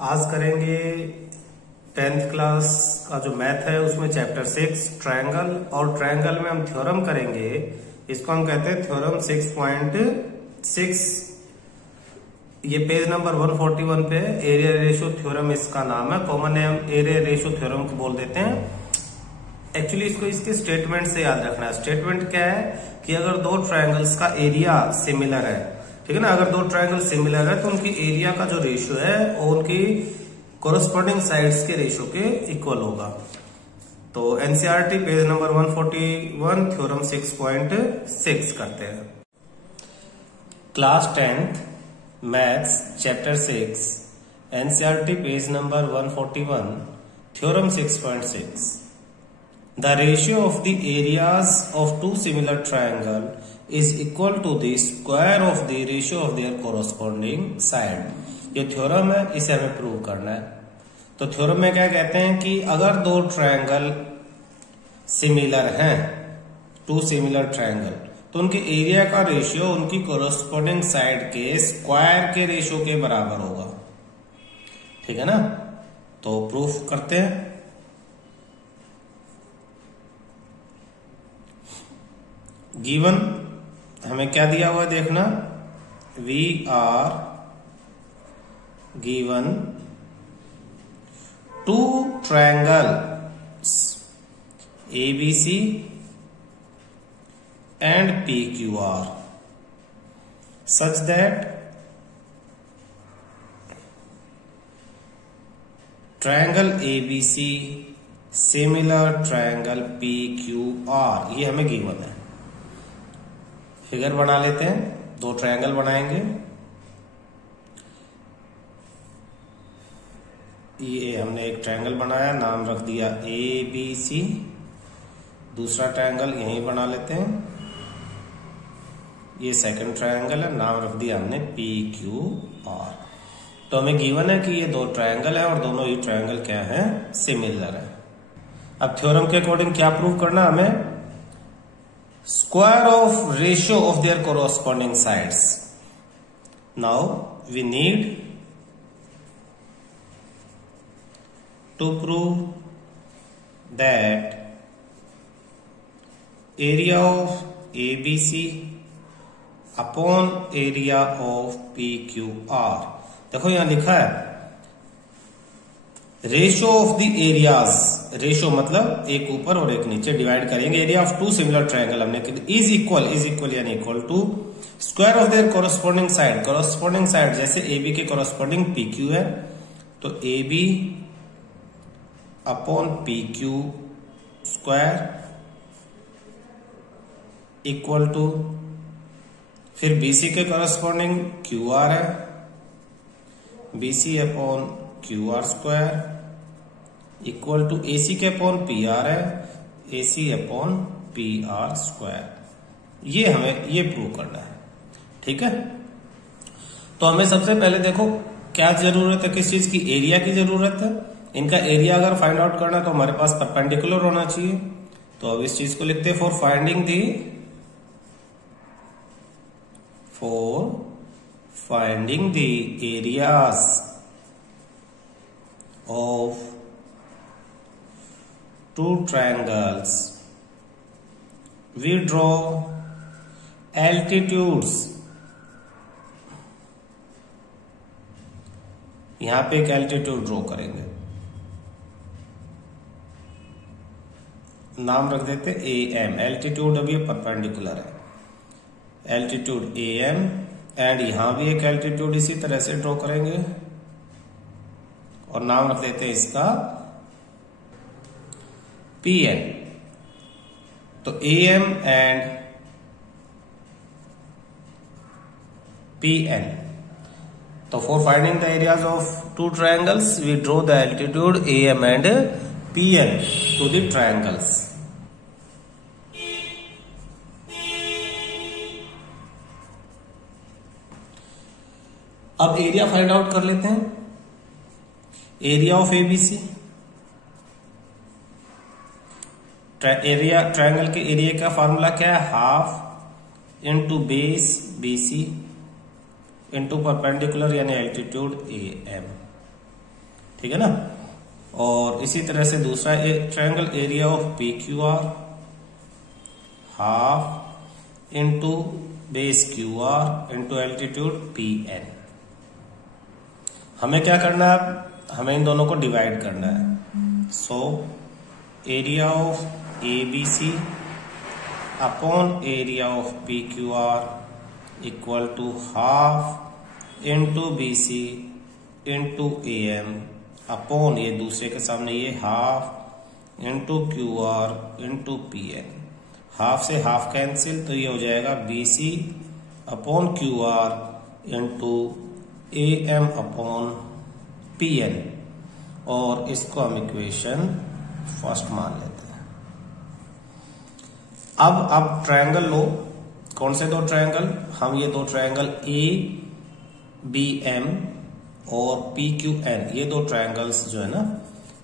आज करेंगे 10th class का जो मैथ है उसमें चैप्टर 6 ट्रायंगल। और ट्रायंगल में हम थ्योरम करेंगे, इसको हम कहते हैं थ्योरम 6.6। ये पेज नंबर 141 पे एरिया रेशियो थ्योरम इसका नाम है। Common name area ratio theorem को बोल देते हैं। एक्चुअली इसको इसके स्टेटमेंट से याद रखना है। स्टेटमेंट क्या है कि अगर दो ट्रायंगल्स का एरिया सिमिलर है, ठीक है ना, अगर दो ट्रायंगल सिमिलर है तो उनकी एरिया का जो रेशियो है वो उनकी कोरस्पॉन्डिंग साइड्स के रेशियो के इक्वल होगा। तो एनसीईआरटी पेज नंबर 141 थ्योरम 6.6 करते हैं। Class 10th maths chapter 6 NCERT page number 141 theorem 6.6। The ratio of the areas of two similar triangle is equal to the square of the ratio of their corresponding side। ये theorem है, इसे हमें prove करना है। तो theorem में क्या कहते हैं कि अगर दो ट्रायंगल सिमिलर हैं, टू सिमिलर ट्रायंगल, तो उनके एरिया का रेशियो उनकी कोरस्पॉन्डिंग साइड के स्क्वायर के रेशियो के बराबर होगा। ठीक है ना, तो प्रूफ करते हैं। गिवन हमें क्या दिया हुआ है देखना, we are given two triangles ABC and PQR such that triangle ABC similar triangle PQR, ये हमें गिवन है। फिगर बना लेते हैं, दो ट्रायंगल बनाएंगे। ये हमने एक ट्रायंगल बनाया, नाम रख दिया ABC। दूसरा ट्रायंगल यहीं बना लेते हैं, ये सेकंड ट्रायंगल है, नाम रख दिया हमने PQR। तो हमें गिवन है कि ये दो ट्रायंगल है और दोनों ही ट्रायंगल क्या है, सिमिलर है। अब थ्योरम के अकॉर्डिंग क्या प्रूव करना हमें, square of ratio of their corresponding sides। Now we need to prove that area of ABC upon area of PQR। देखो यहां लिखा है ratio of the areas, ratio मतलब एक ऊपर और एक नीचे डिवाइड करेंगे। Area of two similar triangle हमने इज इक्वल यानी equal to square of their corresponding side. Corresponding side जैसे AB के कोरस्पॉन्डिंग PQ है, तो AB upon PQ square equal to, फिर BC के कोरस्पॉन्डिंग QR है, BC upon QR square equal to AC के अपॉन PR है, AC अपॉन PR स्क्वायर। ये हमें ये प्रूव करना है। ठीक है, तो हमें सबसे पहले देखो क्या जरूरत है, किस चीज की, एरिया की जरूरत है। इनका एरिया अगर फाइंड आउट करना है तो हमारे पास परपेंडिकुलर होना चाहिए। तो अब इस चीज को लिखते हैं, for finding the areas of two triangles we draw altitudes। यहां पे एक एल्टीट्यूड ड्रॉ करेंगे, नाम रख देते AM। एल्टीट्यूड अभी परपेंडिकुलर है, एल्टीट्यूड AM। एंड यहां भी एक एल्टीट्यूड इसी तरह से ड्रॉ करेंगे और नाम रख देते हैं इसका PN। तो AM एंड PN। तो for finding the areas of two triangles we draw the altitude AM and PN to the triangles. अब एरिया फाइंड आउट कर लेते हैं। Area of ABC, area triangle के एरिया का फॉर्मूला क्या है, half into base BC into perpendicular यानी altitude AM। ठीक है ना। और इसी तरह से दूसरा triangle area of P Q R half into base Q R into altitude P N. हमें क्या करना है, हमें इन दोनों को डिवाइड करना है। So area of A B C upon area of P Q R equal to half into B C into A M upon ये दूसरे के सामने ये half into Q R into P N. Half से half cancel, तो ये हो जाएगा B C upon Q R into A M upon P N. और इसको हम इक्वेशन फर्स्ट मान लेते हैं। अब आप ट्रायंगल लो, कौन से दो ट्रायंगल, हम ये दो ट्रायंगल ए बी एम और पी क्यू एन, ये दो ट्रायंगल्स जो है ना,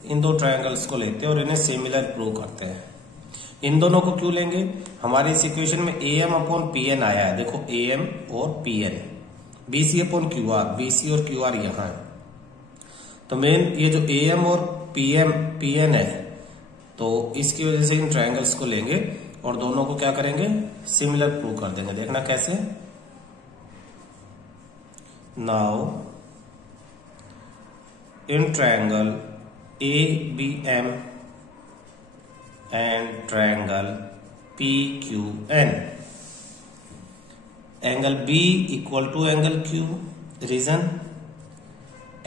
इन दो ट्रायंगल्स को लेते हैं और इन्हें सिमिलर प्रूव करते हैं। इन दोनों को क्यों लेंगे, हमारे इस इक्वेशन में A M upon P N आया है, देखो ए एम और P N, B C upon Q R, B C और क्यू आर यहां है। तो मेन ये जो ए एम और पी एन है, तो इसकी वजह से इन ट्रायंगल्स को लेंगे और दोनों को क्या करेंगे, सिमिलर प्रूव कर देंगे। देखना कैसे। Now in triangle A B M and triangle P Q N, angle B equal to angle Q, reason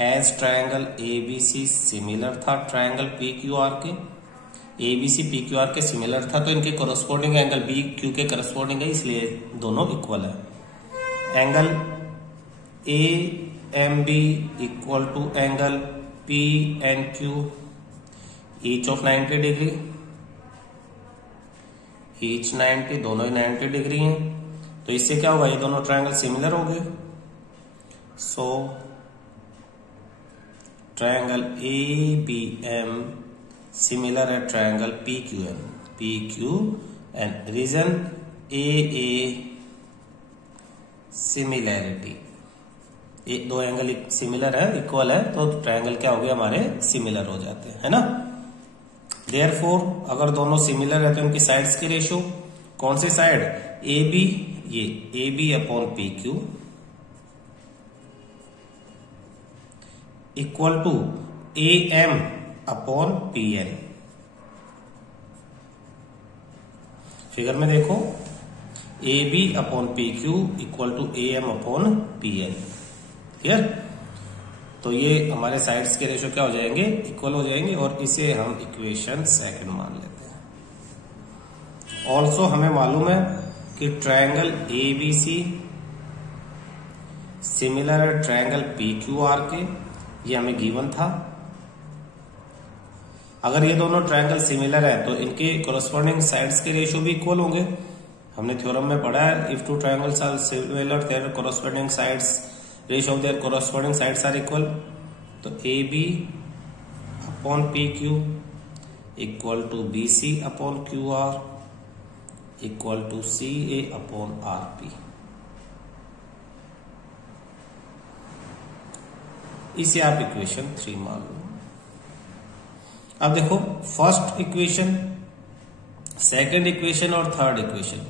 as triangle A B C similar था ट्रायंगल पी क्यू आर के, A B C P Q R के similar था, तो इनके corresponding angle B Q के corresponding है, इसलिए दोनों इक्वल है। Angle A M B equal to angle P N Q, each of 90 degree, each 90, दोनों ही 90 डिग्री हैं, तो इससे क्या होगा, ये दोनों ट्रायंगल सिमिलर हो गए। So triangle A B M similar है triangle P Q N, P Q N, reason A similarity, ये दो एंगल सिमिलर है, इक्वल है, तो ट्रायंगल क्या हो गया, हमारे सिमिलर हो जाते हैं, है ना। देयरफॉर अगर दोनों सिमिलर है तो इनकी साइड्स की रेशियो, कौन सी साइड, ए बी, ये A B upon P Q equal to A M upon P N. Figure में देखो, A B upon P Q equal to A M upon P N, clear. तो ये हमारे sides के ratio क्या हो जाएंगे, इक्वल हो जाएंगे, और इसे हम इक्वेशन सेकंड मान लेते हैं। ऑल्सो हमें मालूम है कि triangle A B C similar है ट्रायंगल पी क्यू आर के, ये हमें गिवन था। अगर ये दोनों ट्रायंगल सिमिलर है तो इनके कोरस्पोंडिंग साइड्स के रेशियो भी इक्वल होंगे। हमने थ्योरम में पढ़ा है, if two triangles are similar their corresponding sides ratio of their corresponding sides are equal. तो A B upon P Q equal to B C upon Q R equal to C A upon R P. इसे आप equation 3 मान लो। अब देखो, first equation, second equation और third equation.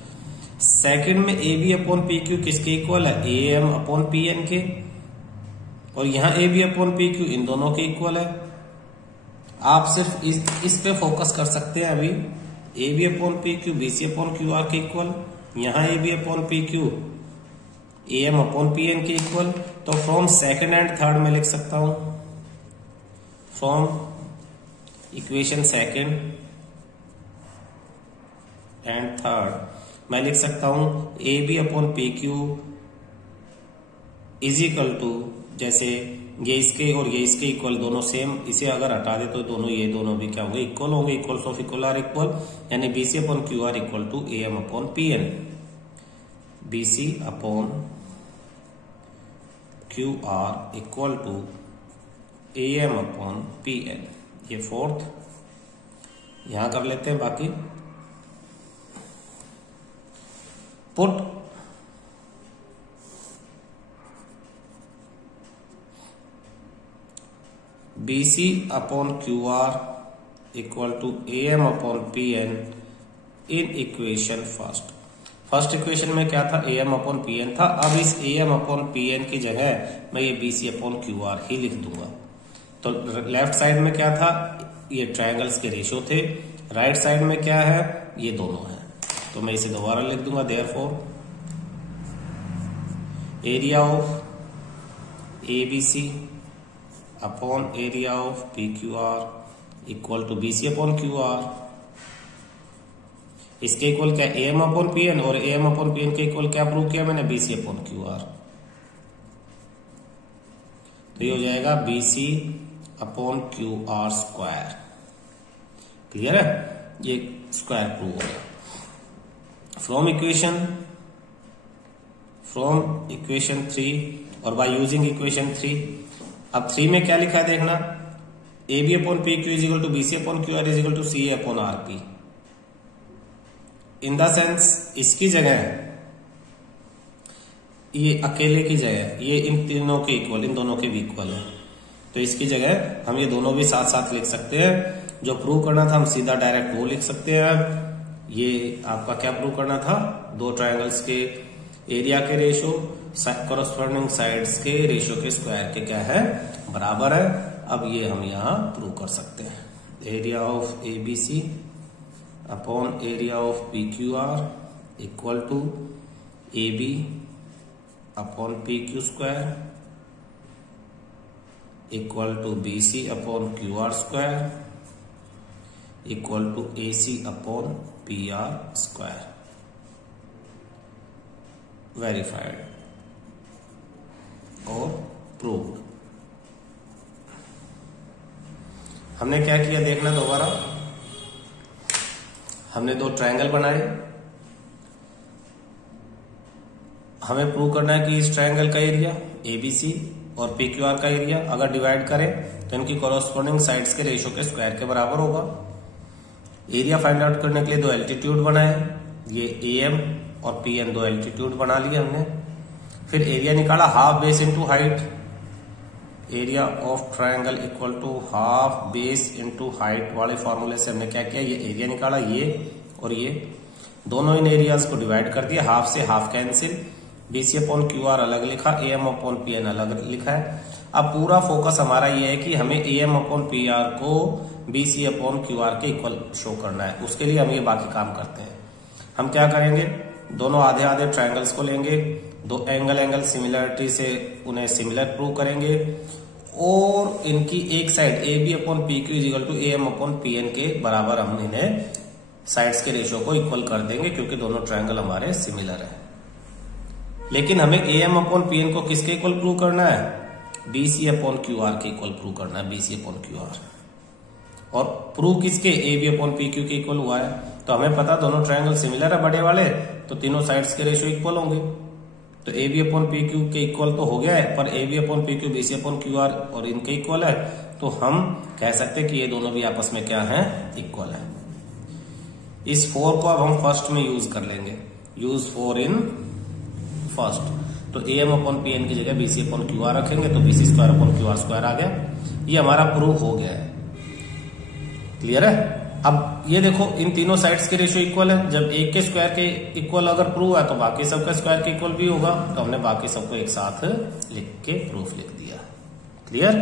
Second में A B upon P Q किसके equal है, A M upon P N के, और यहां A B upon P Q इन दोनों के इक्वल है। आप सिर्फ इस पे फोकस कर सकते हैं अभी, A B upon P Q B C upon Q R के इक्वल, यहां A B upon P Q A M upon P N के इक्वल। तो फ्रॉम सेकंड एंड थर्ड में लिख सकता हूं, from equation second and third मैं लिख सकता हूं A B upon P Q is equal to, जैसे ये इसके और ये इसके इक्वल, दोनों सेम, इसे अगर हटा दे तो दोनों ये दोनों भी क्या होंगे, इक्वल होंगे, equals of equal are equal, यानी B C upon Q R equal to A M upon P N, B C upon Q R equal to A M upon P N. ये फोर्थ, यहां कर लेते हैं बाकी। Put BC upon QR equal to AM upon PN in equation first equation में क्या था, AM upon PN था। अब इस AM अपॉन PN की जगह मैं ये BC अपॉन QR ही लिख दूंगा। तो लेफ्ट साइड में क्या था, ये ट्रायंगल्स के रेशियो थे, राइट साइड में क्या है, ये दोनों है। तो मैं इसे दोबारा लिख दूंगा, therefore area of ABC upon area of PQR equal to BC upon QR। इसके इक्वल क्या, AM अपॉन PN, और AM अपॉन PN के इक्वल क्या प्रूव किया मैंने, BC अपॉन QR। तो ये हो जाएगा BC upon QR square. Clear है, ये स्क्वायर प्रूव हो गया फ्रॉम इक्वेशन 3 और बाय यूजिंग इक्वेशन 3। अब 3 में क्या लिखा है देखना, AB upon PQ is equal to BC upon QR is equal to CA upon RP। In the sense इसकी जगह, ये अकेले की जगह ये इन तीनों के इक्वल, इन दोनों के भी इक्वल है, तो इसकी जगह हम ये दोनों भी साथ साथ लिख सकते हैं। जो प्रूव करना था हम सीधा डायरेक्ट वो लिख सकते हैं। ये आपका क्या प्रूव करना था, दो ट्रायंगल्स के एरिया के रेशियो कॉरस्पॉन्डिंग साइड्स के रेशियो के स्क्वायर के क्या है, बराबर है। अब ये हम यहाँ प्रूव कर सकते हैं, area of ABC upon area of PQR equal to AB upon PQ square equal to BC upon QR square equal to AC upon PR square. Verified और प्रूव्ड। हमने क्या किया देखना दोबारा, हमने दो ट्रायंगल बनाए, हमें प्रूव करना है कि इस ट्रायंगल का एरिया ABC और PQR का एरिया अगर डिवाइड करें तो इनकी कॉरस्पॉन्डिंग साइड्स के रेशियो के स्क्वायर के बराबर होगा। एरिया फाइंड आउट करने के लिए दो एल्टीट्यूड बनाए, ये AM और PN दो एल्टीट्यूड बना लिए हमने। फिर एरिया निकाला half base into height, area of triangle equal to half base into height वाले फॉर्मूले से हमने क्या किया, ये एरिया निकाला, ये और ये दोनों इन एरियाज को डिवाइड कर दिया, हाफ से half cancel, BC upon QR अलग लिखा, AM अपॉन PN अलग लिखा है। अब पूरा फोकस हमारा ये है कि हमें AM अपॉन PR को BC अपॉन QR के इक्वल शो करना है। उसके लिए हम ये बाकी काम करते हैं। हम क्या करेंगे, दोनों आधे आधे ट्रायंगल्स को लेंगे, दो एंगल सिमिलरिटी से उन्हें सिमिलर प्रूव करेंगे और इनकी एक side AB upon PQ is equal to AM upon PN के बराबर हम इन्हें साइड्स के रेशियो को इक्वल कर देंगे, क्योंकि दोनों ट्रायंगल हमारे सिमिलर है। लेकिन हमें AM अपॉन PN को किसके इक्वल प्रूव करना है, BC अपॉन QR के इक्वल प्रूव करना है, BC अपॉन QR। और प्रूव किसके, AB अपॉन PQ के इक्वल हुआ है। तो हमें पता दोनों ट्रायंगल सिमिलर है बड़े वाले, तो तीनों साइड्स के रेशियो इक्वल होंगे। तो AB अपॉन PQ के इक्वल तो हो गया है, पर AB upon PQ BC upon QR और इनके इक्वल है, तो हम कह सकते हैं कि ये दोनों भी आपस में क्या है, इक्वल है। इस 4 को अब हम फर्स्ट में यूज कर लेंगे, यूज 4 इन फर्स्ट। तो AM अपॉन PN की जगह BC अपॉन QR रखेंगे, तो BC square upon QR square आ गया। ये हमारा प्रूव हो गया है। क्लियर है। अब ये देखो इन तीनों साइड्स के रेशियो इक्वल है, जब एक के स्क्वायर के इक्वल अगर प्रूव है तो बाकी सबका स्क्वायर के इक्वल भी होगा। तो हमने बाकी सबको एक साथ लिख के प्रूफ लिख दिया। क्लियर।